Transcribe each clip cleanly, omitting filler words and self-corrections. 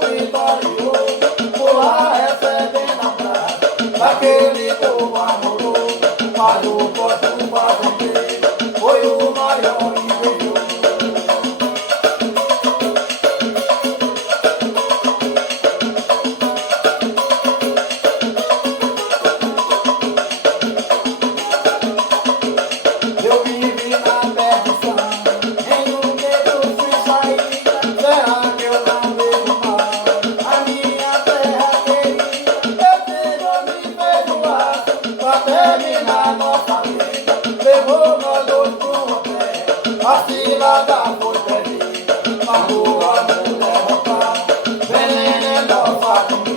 vitorioso, por lá recebendo abraço daquele povo amoroso. Mas o posto fazendeiro foi o maior invejoso. Eu vivi na perdição, em um beco sem saída. Será que eu não vejo mais a minha terra querida? Eu me perdoar pra terminar nossa vida. Levou nós dois pro hotel, a cilada foi perdida. Mas o amor derrotado, veneno é nossa comida.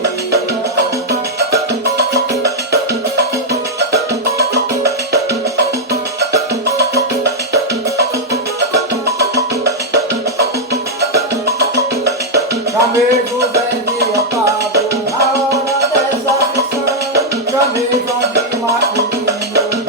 Chamei José de Otávio na hora dessa aflição. Chamei João de Marcolino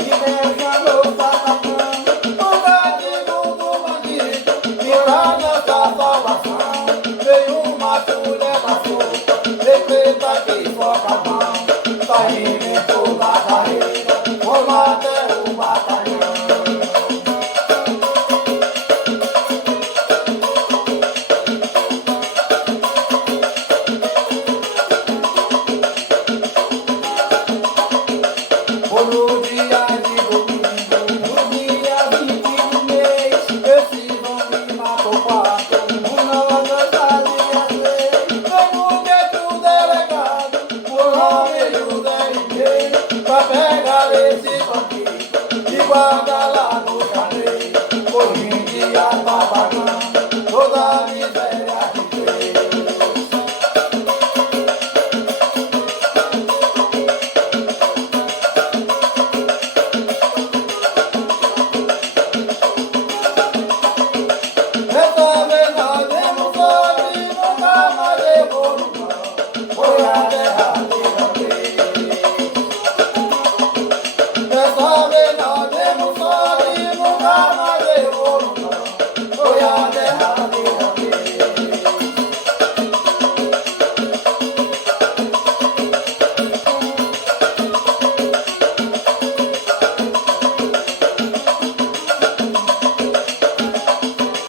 e Deus chamou Satacão. O castigo do bandido virá nossa salvação. Veio uma mulher da sopa, decreta que foca a mão. Saiu da carreira, foram até o batalhão. No dia de domingo, no dia 20 do mês, esse homem matou quatro, nós fazia seis. Vamos ver o delegado, por nome José Ribeiro, pra pegar esse bandido e guardar lá no chaveiro. Hoje em dia tá pagando toda a miséria que fez. Foi a derradeira vez. Dessa vez